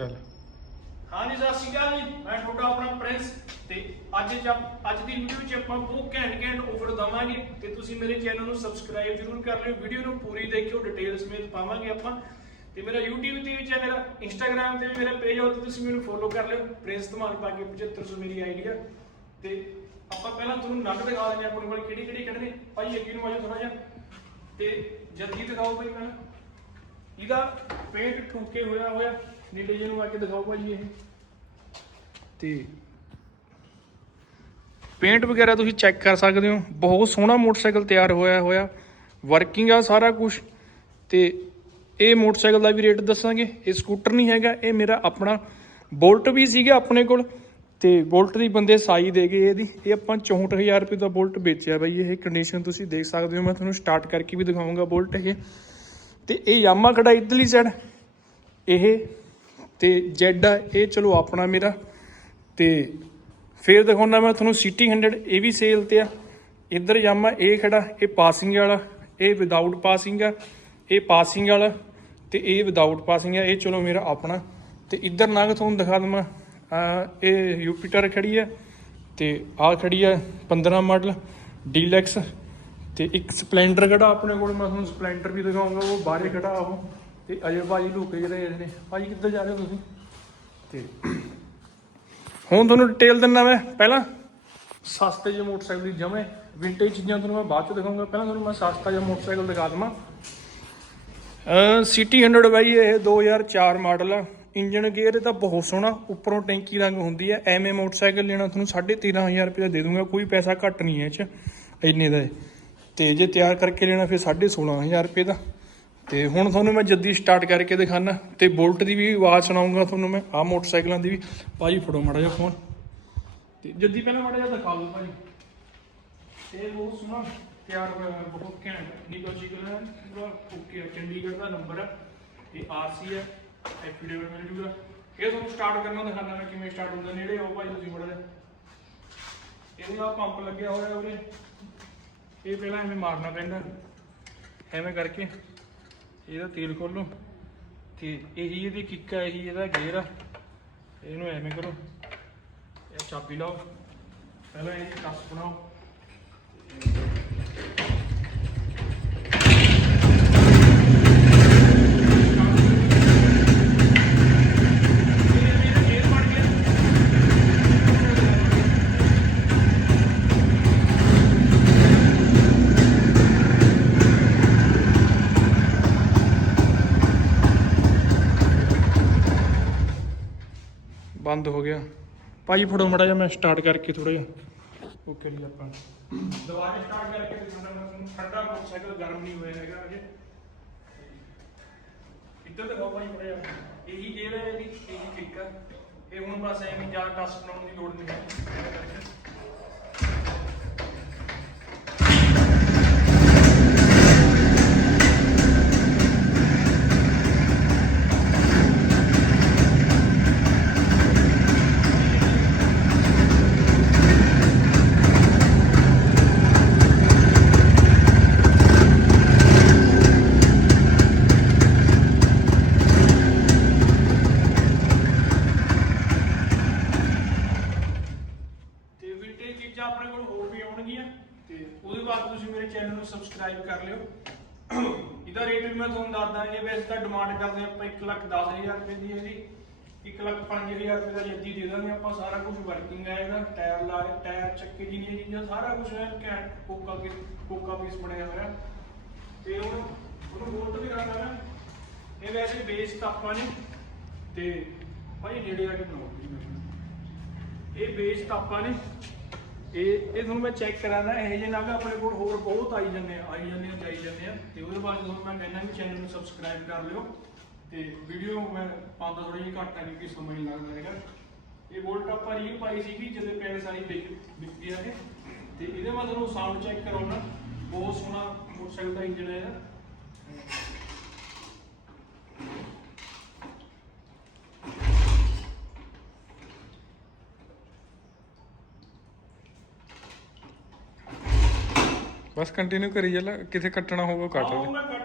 ਚੱਲ ਹਾਂਜੀ ਸਤਿ ਸ਼੍ਰੀ ਅਕਾਲ ਜੀ। ਮੈਂ ਤੁਹਾਡਾ ਆਪਣਾ ਪ੍ਰਿੰਸ ਤੇ ਅੱਜ ਜਬ ਅੱਜ ਦੀ ਵੀਡੀਓ ਵਿੱਚ ਆਪਾਂ ਬਹੁਤ ਘੈਂਟ ਘੈਂਟ ਆਫਰ ਦਵਾਂਗੇ ਤੇ ਤੁਸੀਂ ਮੇਰੇ ਚੈਨਲ ਨੂੰ ਸਬਸਕ੍ਰਾਈਬ ਜ਼ਰੂਰ ਕਰ ਲਿਓ। ਵੀਡੀਓ ਨੂੰ ਪੂਰੀ ਦੇਖਿਓ ਡਿਟੇਲ ਸਮੇਤ ਪਾਵਾਂਗੇ ਆਪਾਂ। ਤੇ ਮੇਰਾ YouTube ਤੇ ਵੀ ਚੈਨਲ ਆ, Instagram ਤੇ ਵੀ ਮੇਰਾ ਪੇਜ ਹੋ ਤੇ ਤੁਸੀਂ ਮੈਨੂੰ ਫੋਲੋ ਕਰ ਲਿਓ। ਪ੍ਰਿੰਸ ਧਮਾਲ ਪਾ ਕੇ 7500 ਮੇਰੀ ਆਈਡੀ ਆ। ਤੇ ਆਪਾਂ ਪਹਿਲਾਂ ਤੁਹਾਨੂੰ ਨੱਟ ਦਿਖਾ ਦਿੰਦੇ ਹਾਂ ਆਪਣੇ ਕੋਲ ਕਿਹੜੀ ਕਿਹੜੀ ਕੱਢਣੇ। ਭਾਈ, ਅੱਗੇ ਨੂੰ ਆਜੋ ਥੋੜਾ ਜਿਹਾ। ਤੇ ਜਲਦੀ ਦਿਖਾਓ ਭਾਈ ਪਹਿਲਾਂ। ਇਹਦਾ ਪੇਂਟ ਠੋਕੇ ਹੋਇਆ ਹੋਇਆ। ਨੀਲੇ ਜਿਹੇ ਨੂੰ ਆ ਕੇ ਦਿਖਾਓ ਭਾਜੀ ਇਹ। ਤੇ ਪੇਂਟ ਵਗੈਰਾ ਤੁਸੀਂ ਚੈੱਕ ਕਰ ਸਕਦੇ ਹੋ। ਬਹੁਤ ਸੋਹਣਾ ਮੋਟਰਸਾਈਕਲ ਤਿਆਰ ਹੋਇਆ ਹੋਇਆ। ਵਰਕਿੰਗ ਆ ਸਾਰਾ ਕੁਝ ਤੇ ਇਹ ਮੋਟਰਸਾਈਕਲ ਦਾ ਵੀ ਰੇਟ ਦੱਸਾਂਗੇ। ਇਹ ਸਕੂਟਰ ਨਹੀਂ ਹੈਗਾ, ਇਹ ਮੇਰਾ ਆਪਣਾ। ਬੋਲਟ ਵੀ ਸੀਗਾ ਆਪਣੇ ਕੋਲ। ਤੇ ਬੋਲਟ ਦੀ ਬੰਦੇ ਸਾਈ ਦੇ ਗਏ ਇਹਦੀ। ਇਹ ਆਪਾਂ 64000 ਰੁਪਏ ਦਾ ਬੋਲਟ ਵੇਚਿਆ ਬਾਈ ਇਹ। ਕੰਡੀਸ਼ਨ ਤੁਸੀਂ ਦੇਖ ਸਕਦੇ ਹੋ। ਮੈਂ ਤੁਹਾਨੂੰ ਸਟਾਰਟ ਕਰਕੇ ਵੀ ਦਿਖਾਉਂਗਾ ਬੋਲਟ ਇਹ। ਤੇ ਇਹ ਯਾਮਾ ਖੜਾ ਇਧਰਲੀ ਸਾਈਡ ਇਹ ਤੇ ਜੈਡ ਆ, ਇਹ ਚਲੋ ਆਪਣਾ ਮੇਰਾ। ਤੇ ਫਿਰ ਦਿਖਾਉਣਾ ਮੈਂ ਤੁਹਾਨੂੰ ਸਿਟੀ 100 ਇਹ ਵੀ ਸੇਲ ਤੇ ਆ। ਇੱਧਰ ਯਾਮਾ ਇਹ ਖੜਾ, ਇਹ ਪਾਸਿੰਗ ਵਾਲਾ, ਇਹ ਵਿਦਆਊਟ ਪਾਸਿੰਗ ਆ, ਇਹ ਪਾਸਿੰਗ ਵਾਲਾ ਤੇ ਇਹ ਵਿਦਆਊਟ ਪਾਸਿੰਗ ਆ, ਇਹ ਚਲੋ ਮੇਰਾ ਆਪਣਾ। ਤੇ ਇੱਧਰ ਨਾਗ ਤੁਹਾਨੂੰ ਦਿਖਾ ਦਵਾਂ ਇਹ ਯੂਪੀਟਰ ਖੜੀ ਆ ਤੇ ਆ ਖੜੀ ਆ 15 ਮਾਡਲ ਡੀਲੈਕਸ ਤੇ ਇੱਕ ਸਪਲੈਂਡਰ ਖੜਾ ਆਪਣੇ ਕੋਲ, ਮੈਂ ਤੁਹਾਨੂੰ ਸਪਲੈਂਡਰ ਵੀ ਦਿਖਾਉਂਗਾ, ਉਹ ਬਾਹਰੇ ਖੜਾ ਉਹ। ਤੇ ਅਜੇ ਭਾਜੀ ਲੁਕੇ ਜਿਹੜੇ ਨੇ। ਭਾਜੀ ਕਿੱਧਰ ਜਾ ਰਹੇ ਹੋ ਤੁਸੀਂ? ਤੇ ਹੁਣ ਤੁਹਾਨੂੰ ਡਿਟੇਲ ਦਿੰਦਾ ਮੈਂ ਪਹਿਲਾਂ? ਸਸਤੇ ਜਿਹੇ ਮੋਟਰਸਾਈਕਲ ਦੀ ਜਮੇ ਵਿੰਟੇਜ ਚੀਜ਼ਾਂ ਤੁਹਾਨੂੰ ਮੈਂ ਬਾਅਦ ਚ ਦਿਖਾਉਂਗਾ। ਪਹਿਲਾਂ ਤੁਹਾਨੂੰ ਮੈਂ ਸਸਤਾ ਜਿਹਾ ਮੋਟਰਸਾਈਕਲ ਦਿਖਾ ਦਵਾਂ। ਸਿਟੀ 100 ਬਾਈ ਇਹ 2004 ਮਾਡਲ ਆ। ਇੰਜਨ ਗੇਅਰ ਇਹਦਾ ਬਹੁਤ ਸੋਹਣਾ ਉੱਪਰੋਂ ਟੈਂਕੀ ਰੰਗ ਹੁੰਦੀ ਹੈ ਐਵੇਂ ਮੋਟਰਸਾਈਕਲ ਲੈਣਾ ਤੁਹਾਨੂੰ 13500 ਰੁਪਏ ਦਾ ਦੇ ਦੂੰਗਾ। ਕੋਈ ਪੈਸਾ ਘੱਟ ਨਹੀਂ ਹੈ ਇਹ ਚ ਇੰਨੇ ਦਾ। ਤੇ ਜੇ ਤਿਆਰ ਕਰਕੇ ਲੈਣਾ ਫਿਰ 16500 ਰੁਪਏ ਦਾ। ਤੇ ਹੁਣ ਤੁਹਾਨੂੰ ਮੈਂ ਜੱਦੀ ਸਟਾਰਟ ਕਰਕੇ ਦਿਖਾਣਾ ਤੇ ਬੋਲਟ ਦੀ ਵੀ ਆਵਾਜ਼ ਸੁਣਾਉਂਗਾ ਤੁਹਾਨੂੰ ਮੈਂ ਆ ਮੋਟਰਸਾਈਕਲਾਂ ਦੀ ਵੀ। ਭਾਜੀ ਫੜੋ ਮਾੜਾ ਜਿਹਾ ਫੋਨ ਤੇ ਜੱਦੀ ਪਹਿਲਾਂ ਮਾੜਾ ਜਿਹਾ ਦਿਖਾ ਦਿਓ ਭਾਜੀ। ਇਹ ਬਹੁਤ ਸੋਹਣਾ ਤਿਆਰ ਹੋਇਆ ਹੋਇਆ, ਬਹੁਤ ਘੈਂਟ। ਨਿਕੋਜੀਕਲ ਹੈ ਪੂਰਾ ਓਕੇ ਚੰਡੀਗੜ੍ਹ ਦਾ ਨੰਬਰ ਹੈ ਇਹ ਆਰਸੀ ਹੈ ਐਫੀਡੇਵਿਟ ਮਿਲ ਜੂਗਾ ਇਹ ਤੁਹਾਨੂੰ ਸਟਾਰਟ ਕਰਨਾ ਦਿਖਾਣਾ ਮੈਂ ਕਿਵੇਂ ਸਟਾਰਟ ਹੁੰਦਾ ਨੇੜੇ ਆਓ ਭਾਈ ਤੁਸੀਂ ਮਾੜਾ ਜਿਹਾ। ਇਹਦੇ ਪੰਪ ਲੱਗਿਆ ਹੋਇਆ ਉਰੇ। ਇਹ ਪਹਿਲਾਂ ਐਵੇਂ ਮਾਰਨਾ ਪੈਂਦਾ। ਐਵੇਂ ਕਰਕੇ। ਇਹਦਾ ਤੇਲ ਖੋਲੋ। ਤੇ ਇਹੀ ਇਹਦੀ ਕਿੱਕ ਆ, ਇਹੀ ਇਹਦਾ ਗੇਅਰ ਆ। ਇਹਨੂੰ ਐਵੇਂ ਕਰੋ। ਇਹ ਚਾਬੀ ਲਾਓ। ਪਹਿਲਾਂ ਇਹਦੀ ਕੱਸ ਬਣਾਓ। ਬੰਦ ਹੋ ਗਿਆ। ਭਾਜੀ ਫੜੋ ਮੜਾ ਜਿਹਾ, ਮੈਂ ਸਟਾਰਟ ਕਰਕੇ ਥੋੜਾ ਜਿਹਾ। ਓਕੇ ਲਈ ਆਪਾਂ। ਦੁਬਾਰਾ ਸਟਾਰਟ ਕਰਕੇ ਦਿਖਾਉਣਾ ਮੈਂ ਤੁਹਾਨੂੰ ਠੰਡਾ ਮੋਟਰਸਾਈਕਲ ਗਰਮ ਨਹੀਂ ਹੋਇਆ ਹੈਗਾ ਅਜੇ। ਇੱਧਰ ਦਿਖਾਓ ਭਾਜੀ ਮੜਾ ਜਿਹਾ। ਇਹੀ ਗੇਅਰ ਹੈ ਇਹਦੀ, ਇਹੀ ਕਿੱਕ ਆ। ਇਹ ਹੁਣ ਬਸ ਐਵੇਂ ਜ਼ਿਆਦਾ ਟਸ ਬਣਾਉਣ ਦੀ ਲੋੜ ਨਹੀਂ। ਹੈ ਚੀਜ਼ਾਂ ਆਪਣੇ ਕੋਲ ਹੋਰ ਵੀ ਆਉਣਗੀਆਂ। ਤੇ ਉਹਦੇ ਬਾਅਦ ਤੁਸੀਂ ਮੇਰੇ ਚੈਨਲ ਨੂੰ ਸਬਸਕ੍ਰਾਈਬ ਕਰ ਲਿਓ। ਇਹਦਾ ਰੇਟ ਵੀ ਮੈਂ ਤੁਹਾਨੂੰ ਦੱਸਦਾ ਇਹ ਵੈਸੇ ਤਾਂ ਡਿਮਾਂਡ ਕਰਦੇ ਆਪਾਂ 1 ਲੱਖ 10000 ਰੁਪਏ ਦੀ ਇਹਦੀ 1 ਲੱਖ 5000 ਰੁਪਏ ਦਾ ਜੱਦੀ ਦੇ ਦਾਂਗੇ ਆਪਾਂ ਸਾਰਾ ਕੁਝ ਵਰਕਿੰਗ ਹੈ ਇਹਦਾ ਟਾਇਰ ਲਾਏ ਟਾਇਰ ਚੱਕੇ ਜਿੰਨੀਆਂ ਚੀਜ਼ਾਂ ਸਾਰਾ ਕੁਝ ਹੈ ਘੈਂਟ ਕੋਕਾ ਕੇ ਕੋਕਾ ਪੀਸ ਬਣਿਆ ਹੋਇਆ। ਤੇ ਉਹ ਉਹਨੂੰ ਬੋਲਟ ਵੀ ਕਰਦਾ ਮੈਂ ਇਹ ਵੈਸੇ ਬੇਸ ਤਾਂ ਆਪਾਂ ਨੇ ਤੇ ਭਾਈ ਨੇੜੇ ਆ ਕੇ ਬਣਾਓ। ਇਹ ਬੇਸ ਤਾਂ ਆਪਾਂ ਨੇ ਇਹ ਇਹ ਤੁਹਾਨੂੰ ਮੈਂ ਚੈੱਕ ਕਰਾਣਾ ਇਹ ਜਿਹੇ ਨਾਗਾ ਆਪਣੇ ਕੋਲ ਹੋਰ ਬਹੁਤ ਆਈ ਜਾਂਦੇ ਆ, ਆਈ ਜਾਂਦੇ ਆ ਜਾਈ ਜਾਂਦੇ ਆ। ਤੇ ਉਹਦੇ ਬਾਅਦ ਤੁਹਾਨੂੰ ਮੈਂ ਕਹਿੰਦਾ ਵੀ ਚੈਨਲ ਨੂੰ ਸਬਸਕ੍ਰਾਈਬ ਕਰ ਲਿਓ ਤੇ ਵੀਡੀਓ ਮੈਂ ਪਾਉਂਦਾ ਥੋੜੀ ਜਿਹੀ ਘੱਟ ਆ, ਕਿਉਂਕਿ ਸਮਾਂ ਨਹੀਂ ਲੱਗਦਾ ਹੈਗਾ। ਇਹ ਵੋਲਟ ਆਪਾਂ ਰੀਲ ਪਾਈ ਸੀਗੀ ਜਦੋਂ ਪੈਣ ਸਾਰੀ ਵਿਕ ਵਿਕਦੀ ਆ ਤੇ। ਇਹਦੇ ਬਾਅਦ ਤੁਹਾਨੂੰ ਸਾਊਂਡ ਚੈੱਕ ਕਰਾਉਣਾ, ਬਹੁਤ ਸੋਹਣਾ ਮੋਟਰਸਾਈਕਲ ਦਾ ਇੰਜਨ ਹੈ ਇਹਦਾ। ਬਸ ਕੰਟੀਨਿਊ ਕਰੀ ਚੱਲ ਕਿਥੇ ਕੱਟਣਾ ਹੋਊਗਾ ਕੱਟ। ਆਓ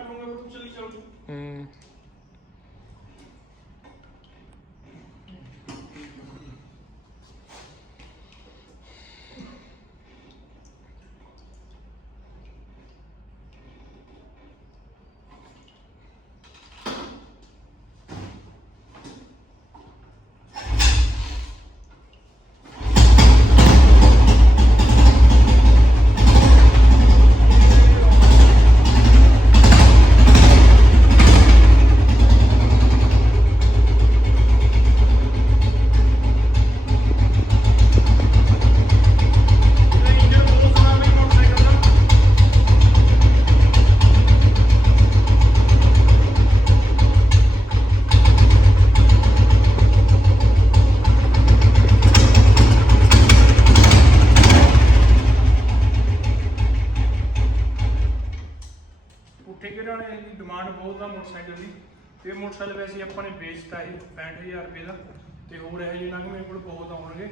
ਮੋਟਰਸਾਈਕਲ ਵੈਸੇ ਆਪਾਂ ਨੇ ਵੇਚਤਾ ਇਹ 65000 ਰੁਪਏ ਦਾ ਤੇ ਹੋਰ ਇਹ ਜਿਹੇ ਨਗ ਮੇਰੇ ਕੋਲ ਬਹੁਤ ਆਉਣਗੇ।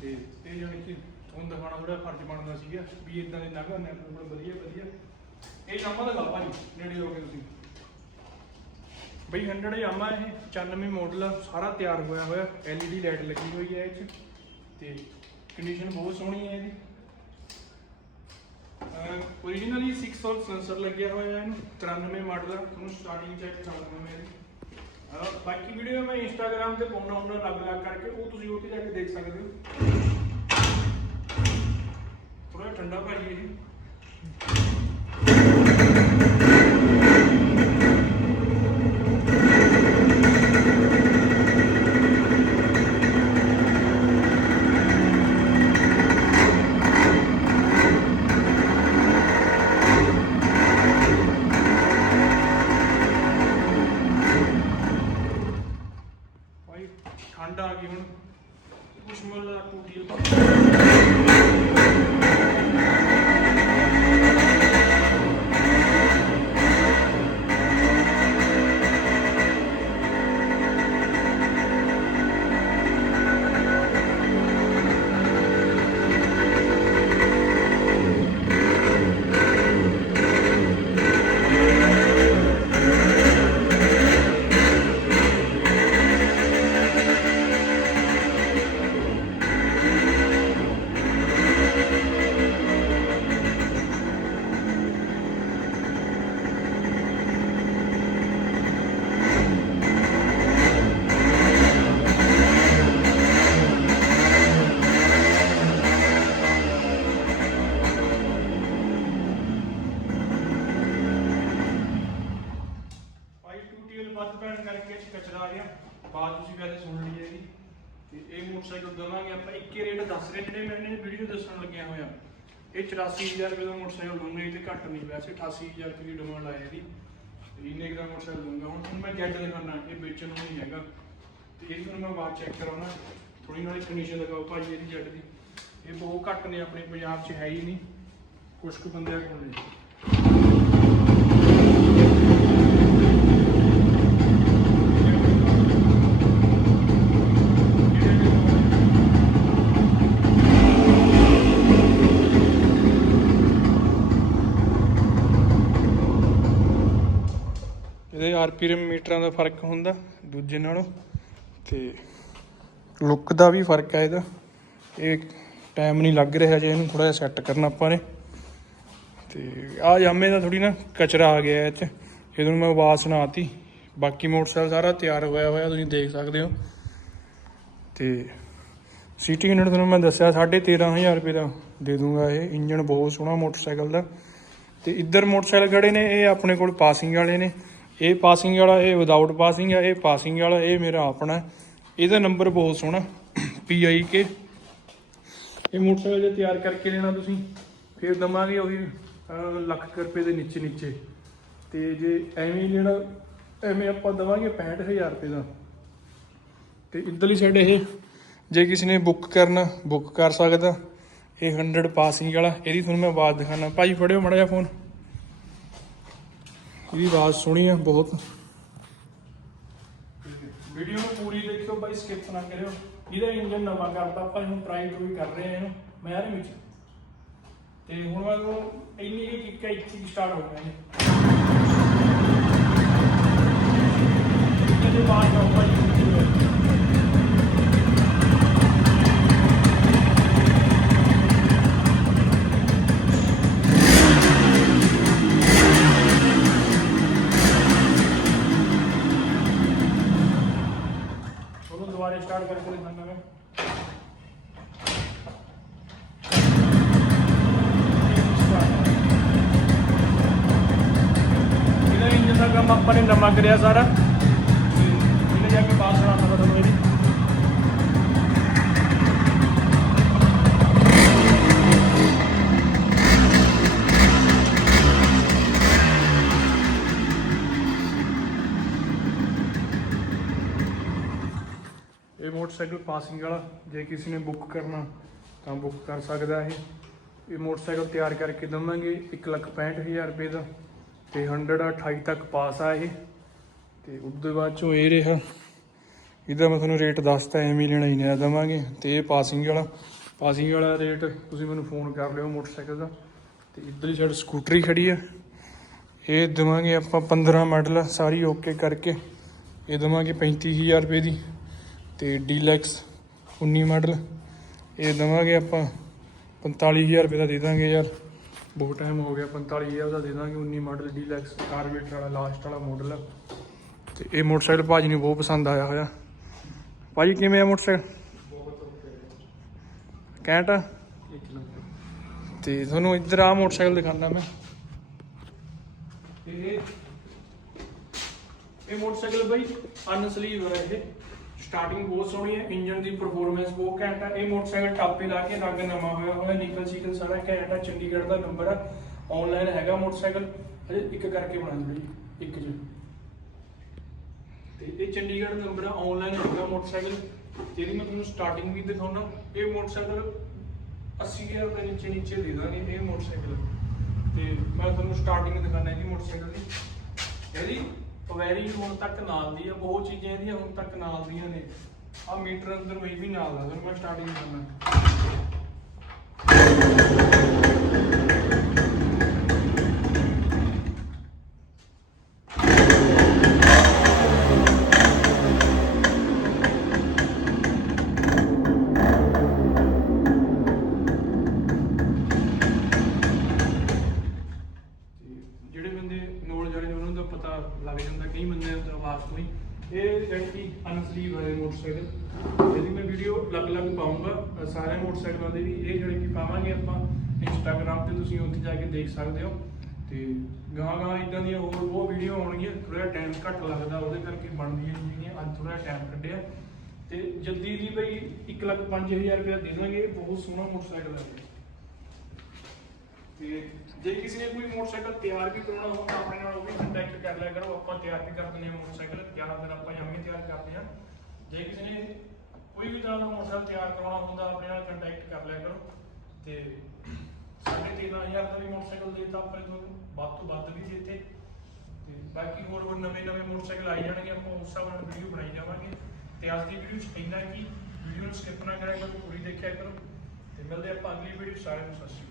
ਤੇ ਇਹ ਜਾਣੀ ਕਿ ਤੁਹਾਨੂੰ ਦਿਖਾਉਣਾ ਥੋੜਾ ਫਰਜ਼ ਬਣਦਾ ਸੀਗਾ ਵੀ ਇਦਾਂ ਦੇ ਨਗ ਨੇ ਆਪਣੇ ਕੋਲ ਵਧੀਆ ਵਧੀਆ। ਇਹ ਯਾਮਾ ਦਾ ਗੱਲ ਭਾਜੀ ਨੇੜੇ ਹੋ ਕੇ ਤੁਸੀਂ। ਬਈ 100 ਯਾਮਾ ਇਹ 95 ਮਾਡਲ ਆ, ਸਾਰਾ ਤਿਆਰ ਹੋਇਆ ਹੋਇਆ, LED ਲਾਈਟ ਲੱਗੀ ਹੋਈ ਹੈ ਇਹ 'ਚ। ਤੇ ਕੰਡੀਸ਼ਨ ਬਹੁਤ ਸੋਹਣੀ ਹੈ ਇਹਦੀ। ਓਰੀਜਨਲੀ 6 ਵੋਲਟ ਸੈਂਸਰ ਲੱਗਿਆ ਹੋਇਆ ਹੈ 93 ਮਾਡਲ ਆ, ਤੁਹਾਨੂੰ ਸਟਾਰਟਿੰਗ ਚੈੱਕ ਕਰਾ ਦਵਾਂ ਬਾਕੀ ਵੀਡੀਓ ਮੈਂ ਇੰਸਟਾਗ੍ਰam ਤੇ ਪਾਉਣਾ ਹੁੰਦਾ ਅਲੱਗ ਅਲੱਗ ਕਰਕੇ, ਉਹ ਤੁਸੀਂ ਉੱਥੇ ਜਾ ਕੇ ਦੇਖ ਸਕਦੇ ਹੋ। ਥੋੜਾ ਠੰਡਾ ਭਾਜੀ ਇਹ ਤੇ ਇਹ ਮੋਟਰਸਾਈਕਲ ਦਵਾਂਗੇ, ਆਪਾਂ ਇੱਕੇ ਰੇਟ ਦੱਸ ਰਹੇ ਜਿਹੜੇ ਮੈਂ ਮੈਨੇ ਵੀਡੀਓ ਦੱਸਣ ਲੱਗਿਆ ਹੋਇਆ। ਇਹ 84000 ਰੁਪਏ ਦਾ ਮੋਟਰਸਾਈਕਲ ਦੂੰਗਾ ਇਹ ਤੇ ਘੱਟ ਨਹੀਂ, ਵੈਸੇ 88000 ਰੁਪਏ ਦੀ ਡਿਮਾਂਡ ਆਇਆ ਇਹਦੀ ਤੇ ਇੰਨੇ ਕੁ ਦਾ ਮੋਟਰਸਾਈਕਲ ਦੂੰਗਾ ਹੁਣ ਤੁਹਾਨੂੰ ਮੈਂ ਜੈਟ ਦਿਖਾਉਣਾ ਇਹ ਵੇਚਣ ਨੂੰ ਨਹੀਂ ਹੈਗਾ। ਤੇ ਇਹ ਤੁਹਾਨੂੰ ਮੈਂ ਬਾਅਦ ਚੈੱਕ ਕਰਾਉਣਾ। ਥੋੜੀ ਨਾਲੇ ਕੰਡੀਸ਼ਨ ਲਗਾਓ ਭਾਜੀ ਇਹਦੀ ਜੈਟ ਦੀ। ਇਹ ਬਹੁਤ ਘੱਟ ਨੇ, ਆਪਣੇ ਪੰਜਾਬ 'ਚ ਹੈ ਹੀ ਨਹੀਂ। ਕੁਝ ਕੁ ਬੰਦਿਆਂ ਕੋਲ ਨੇ। ਆਰਪੀਐਮ ਮੀਟਰਾਂ ਦਾ ਫ਼ਰਕ ਹੁੰਦਾ ਦੂਜੇ ਨਾਲੋਂ। ਤੇ ਲੁੱਕ ਦਾ ਵੀ ਫ਼ਰਕ ਹੈ ਇਹਦਾ। ਇਹ ਟਾਈਮ ਨਹੀਂ ਲੱਗ ਰਿਹਾ ਜੇ ਇਹਨੂੰ ਥੋੜਾ ਜਿਹਾ ਸੈੱਟ ਕਰਨਾ ਆਪਾਂ ਨੇ। ਤੇ ਆ ਜਾਮੇ ਦਾ ਥੋੜੀ ਨਾ ਕਚਰਾ ਆ ਗਿਆ ਇਹ ਚ। ਇਹਨੂੰ ਮੈਂ ਆਵਾਜ਼ ਸੁਣਾਤੀ। ਬਾਕੀ ਮੋਟਰਸਾਈਕਲ ਸਾਰਾ ਤਿਆਰ ਹੋਇਆ ਹੋਇਆ, ਤੁਸੀਂ ਦੇਖ ਸਕਦੇ ਹੋ। ਤੇ ਸਿਟੀ ਯੂਨਿਟ ਤੁਹਾਨੂੰ ਮੈਂ ਦੱਸਿਆ 13500 ਰੁਪਏ ਦਾ ਦੇ ਦੂੰਗਾ ਇਹ। ਇੰਜਨ ਬਹੁਤ ਸੋਹਣਾ ਮੋਟਰਸਾਈਕਲ ਦਾ। ਤੇ ਇੱਧਰ ਮੋਟਰਸਾਈਕਲ ਖੜੇ ਨੇ, ਇਹ ਆਪਣੇ ਕੋਲ ਪਾਸਿੰਗ ਵਾਲੇ ਨੇ। ਇਹ ਪਾਸਿੰਗ ਵਾਲਾ ਇਹ ਵਿਦਆਊਟ ਪਾਸਿੰਗ ਆ ਇਹ ਪਾਸਿੰਗ ਵਾਲਾ ਇਹ ਮੇਰਾ ਆਪਣਾ ਇਹਦਾ ਨੰਬਰ ਬਹੁਤ ਸੋਹਣਾ ਪੀ ਆਈ ਕੇ ਇਹ ਮੋਟਰਸਾਈਕਲ ਜੇ ਤਿਆਰ ਕਰਕੇ ਲੈਣਾ ਤੁਸੀਂ ਫਿਰ ਦਵਾਂਗੇ ਉਹੀ ਅਹ, ਲੱਖ ਰੁਪਏ ਦੇ ਨੀਚੇ ਨੀਚੇ। ਤੇ ਜੇ ਐਵੇਂ ਹੀ ਲੈਣਾ ਐਵੇਂ ਆਪਾਂ ਦਵਾਂਗੇ 65000 ਰੁਪਏ ਦਾ। ਤੇ ਇੱਧਰਲੀ ਸਾਈਡ ਇਹ ਜੇ ਕਿਸੇ ਨੇ ਬੁੱਕ ਕਰਨਾ ਬੁੱਕ ਕਰ ਸਕਦਾ। ਇਹ 100 ਪਾਸਿੰਗ ਵਾਲਾ ਇਹਦੀ ਤੁਹਾਨੂੰ ਮੈਂ ਆਵਾਜ਼ ਦਿਖਾਣਾ ਭਾਈ ਫੜਿਓ ਮੜਾ ਜਿਹਾ ਫੋਨ ਇਹਦੀ ਆਵਾਜ਼ ਸੁਣੀ ਆ ਬਹੁਤ। ਵੀਡੀਓ ਨੂੰ ਪੂਰੀ ਦੇਖਿਓ ਭਾਈ ਸਕਿਪ ਨਾ ਕਰਿਓ। ਇਹਦਾ ਇੰਜਨ ਨਵਾਂ ਕਰਤਾ, ਆਪਾਂ ਇਹਨੂੰ ਟਰਾਈ ਟਰੂਈ ਕਰ ਰਹੇ ਆ ਇਹਨੂੰ। ਮੈਂ ਦੇ ਵਿੱਚ। ਤੇ ਹੁਣ ਮੈਂ ਤੁਹਾਨੂੰ ਇੰਨੀ ਹੀ ਕਿੱਕਾ ਇੱਥੇ ਸਟਾਰਟ ਹੋ ਗਿਆ ਇਹ ਇਹਦੇ ਬਾਅਦ ਆਉਂ ਭਾਈ ਉਹਨੂੰ ਦੁਬਾਰਾ ਸਟਾਰਟ ਕਰਕੇ ਦਿਖਾਉਂਦਾ ਇਹਦਾ ਇੰਜਨ ਦਾ ਕੰਮ ਆਪਾਂ ਨੇ ਨਵਾਂ ਕਰਿਆ ਸਾਰਾ। ਇਹਨੇ ਜਾ ਕੇ ਬਾਹਰ ਸੁਣਾਉਣਾ ਤੁਹਾਨੂੰ ਮੋਟਰਸਾਈਕਲ ਪਾਸਿੰਗ ਵਾਲਾ, ਜੇ ਕਿਸੇ ਨੇ ਬੁੱਕ ਕਰਨਾ, ਤਾਂ ਬੁੱਕ ਕਰ ਸਕਦਾ ਇਹ। ਇਹ ਮੋਟਰਸਾਈਕਲ ਤਿਆਰ ਕਰਕੇ ਦਵਾਂਗੇ 165000 ਰੁਪਏ ਦਾ, ਤੇ 128 ਤੱਕ ਪਾਸ ਆ ਇਹ। ਤੇ ਉਸ ਤੋਂ ਬਾਅਦ ਚੋਂ ਇਹ ਰਿਹਾ। ਇਹਦਾ ਮੈਂ ਤੁਹਾਨੂੰ ਰੇਟ ਦੱਸਤਾ, ਐਵੇਂ ਹੀ ਲੈਣਾ ਹੀ ਨਾ ਦੇਵਾਂਗੇ। ਤੇ ਇਹ ਪਾਸਿੰਗ ਵਾਲਾ ਪਾਸਿੰਗ ਵਾਲਾ ਰੇਟ ਤੁਸੀਂ ਮੈਨੂੰ ਫੋਨ ਕਰ ਲਿਓ ਮੋਟਰਸਾਈਕਲ ਦਾ। ਤੇ ਇੱਧਰਲੀ ਸਾਈਡ ਸਕੂਟਰੀ ਖੜੀ ਆ। ਇਹ ਦੇਵਾਂਗੇ ਆਪਾਂ 15 ਮਾਡਲ, ਸਾਰੀ ਓਕੇ ਕਰਕੇ। ਇਹ ਦੇਵਾਂਗੇ 35000 ਰੁਪਏ ਦੀ। ਤੇ ਡੀਲੈਕਸ 19 ਮਾਡਲ। ਇਹ ਦੇਵਾਂਗੇ ਆਪਾਂ 45000 ਰੁਪਏ ਦਾ ਦੇ ਦਾਂਗੇ ਯਾਰ। ਬਹੁਤ ਟਾਈਮ ਹੋ ਗਿਆ 45000 ਦਾ ਦੇ ਦਾਂਗੇ 19 ਮਾਡਲ ਡੀਲੈਕਸ ਕਾਰਬੇਟਰ ਵਾਲਾ ਲਾਸਟ ਵਾਲਾ ਮਾਡਲ ਤੇ ਇਹ ਮੋਟਰਸਾਈਕਲ ਭਾਜੀ ਨੂੰ ਬਹੁਤ ਪਸੰਦ ਆਇਆ ਹੋਇਆ। ਭਾਜੀ, ਕਿਵੇਂ ਆ ਮੋਟਰਸਾਈਕਲ? ਕੈਂਟ ਆ? ਤੇ ਤੁਹਾਨੂੰ ਇੱਧਰ ਆ ਮੋਟਰਸਾਈਕਲ ਦਿਖਾਉਂਦਾ ਮੈਂ। ਇਹ ਇਹ ਮੋਟਰਸਾਈਕਲ ਬਈ ਅਨਸਲੀਵ ਹੈ ਇਹ। ਸਟਾਰਟਿੰਗ ਬਹੁਤ ਸੋਹਣੀ ਹੈ ਇੰਜਨ ਦੀ ਪਰਫਾਰਮੈਂਸ ਬਹੁਤ ਘੈਂਟ ਹੈ। ਇਹ ਮੋਟਰਸਾਈਕਲ ਟਾਪੇ ਲਾ ਕੇ ਰੰਗ ਨਵਾਂ ਹੋਇਆ ਹੋਇਆ, ਨਿਕਲ ਸੀਕਲ ਸਾਰਾ ਘੈਂਟ ਹੈ, ਚੰਡੀਗੜ੍ਹ ਦਾ ਨੰਬਰ ਹੈ ਆਨਲਾਈਨ ਹੈਗਾ ਮੋਟਰਸਾਈਕਲ। ਹਜੇ ਇੱਕ ਕਰਕੇ ਬਣਾ ਦਿਓ ਇੱਕ ਚ। ਤੇ ਇਹ ਚੰਡੀਗੜ੍ਹ ਦਾ ਨੰਬਰ ਹੈ ਆਨਲਾਈਨ ਹੈਗਾ ਮੋਟਰਸਾਈਕਲ। ਤੇ ਇਹਦੀ ਮੈਂ ਤੁਹਾਨੂੰ ਸਟਾਰਟਿੰਗ ਵੀ ਦਿਖਾਉਣਾ। ਇਹ ਮੋਟਰਸਾਈਕਲ 80000 ਰੁਪਏ ਨੀਚੇ ਨੀਚੇ ਦੇ ਦਾਂਗੇ, ਇਹ ਮੋਟਰਸਾਈਕਲ। ਤੇ ਮੈਂ ਤੁਹਾਨੂੰ ਸਟਾਰਟਿੰਗ ਦਿਖਾਣਾ ਇਹਦੀ ਮੋਟਰਸਾਈਕਲ ਦੀ। ਇਹਦੀ ਕੁਐਰੀ ਹੁਣ ਤੱਕ ਨਾਲ ਦੀ ਆ, ਬਹੁਤ ਚੀਜ਼ਾਂ ਇਹਦੀਆਂ ਹੁਣ ਤੱਕ ਨਾਲ ਦੀਆਂ ਨੇ। ਆ ਮੀਟਰ ਅੰਦਰ ਵੀ ਵੀ ਨਾਲ ਦਾ ਤੁਹਾਨੂੰ ਮੈਂ ਸਟਾਰਟਿੰਗ ਕਰਨਾ। ਮੋਟਰਸਾਈਕਲ ਇਹਦੀ ਮੈਂ ਵੀਡੀਓ ਅਲੱਗ-ਅਲੱਗ ਪਾਉਂਗਾ ਸਾਰੇ ਮੋਟਰਸਾਈਕਲਾਂ ਦੇ ਵੀ ਇਹ ਜਿਹੜੇ ਕਿ ਪਾਵਾਂਗੇ ਆਪਾਂ ਇੰਸਟਾਗ੍ਰam ਤੇ ਤੁਸੀਂ ਉੱਥੇ ਜਾ ਕੇ ਦੇਖ ਸਕਦੇ ਹੋ। ਤੇ ਗਾਂ ਗਾਂ ਇਦਾਂ ਦੀਆਂ ਹੋਰ ਬਹੁਤ ਵੀਡੀਓ ਆਉਣਗੀਆਂ। ਥੋੜਾ ਟਾਈਮ ਘੱਟ ਲੱਗਦਾ, ਉਹਦੇ ਕਰਕੇ ਬਣਦੀਆਂ ਨਹੀਂ ਅੱਜ ਥੋੜਾ ਟਾਈਮ ਕੱਢਿਆ। ਤੇ ਜੱਦੀ ਦੀ ਬਈ 1 ਲੱਖ 5000 ਰੁਪਏ ਦੇ ਬਹੁਤ ਸੋਹਣਾ ਮੋਟਰਸਾਈਕਲ ਹੈ ਤੇ ਜੇ ਕਿਸੇ ਨੇ ਕੋਈ ਮੋਟਰਸਾਈਕਲ ਤਿਆਰ ਵੀ ਕਰਾਉਣਾ ਹੋਵੇ ਆਪਣੇ ਨਾਲ ਉਹ ਵੀ ਕੰਟੈਕਟ ਕਰ ਲਿਆ ਕਰੋ। ਆਪਾਂ ਤਿਆਰ ਵੀ ਕਰ ਦਿੰਦੇ ਹਾਂ ਮੋਟਰਸਾਈਕਲ। ਤਿਆਰ ਦਿਨ ਆਪਾਂ ਜਾਵਾਂਗੇ ਤਿਆਰ ਕਰਦੇ ਹਾਂ। ਜੇ ਕਿਸੇ ਨੇ ਕੋਈ ਵੀ ਤਰ੍ਹਾਂ ਦਾ ਮੋਟਰਸਾਈਕਲ ਤਿਆਰ ਕਰਾਉਣਾ ਹੁੰਦਾ, ਆਪਣੇ ਨਾਲ ਕੰਟੈਕਟ ਕਰ ਲਿਆ ਕਰੋ। ਤੇ ਸਾਢੇ ਤੇਰਾਂ ਹਜ਼ਾਰ ਦਾ ਵੀ ਮੋਟਰਸਾਈਕਲ ਦੇਤਾ ਦਿੱਤਾ ਤੁਹਾਨੂੰ, ਵੱਧ ਤੋਂ ਵੱਧ ਵੀ ਦਿੱਤੇ ਤੇ ਬਾਕੀ ਹੋਰ ਹੋਰ ਨਵੇਂ ਨਵੇਂ ਮੋਟਰਸਾਈਕਲ ਆਈ ਜਾਣਗੇ, ਆਪਾਂ ਉਸ ਹਿਸਾਬ ਨਾਲ ਵੀਡੀਓ ਬਣਾਈ ਜਾਵਾਂਗੇ। ਤੇ ਅੱਜ ਦੀ ਵੀਡੀਓ ਚ ਇੰਨਾ ਕਿ ਵੀਡੀਓ ਨੂੰ ਸਕਿਪ ਨਾ ਕਰਿਆ ਕਰੋ, ਪੂਰੀ ਦੇਖਿਆ ਕਰੋ। ਤੇ ਮਿਲਦੇ ਆਪਾਂ ਅਗਲੀ ਵੀਡੀਓ ਸਾਰਿਆਂ ਨੂੰ ਸਤਿ ਸ਼੍ਰੀ ਅਕਾਲ।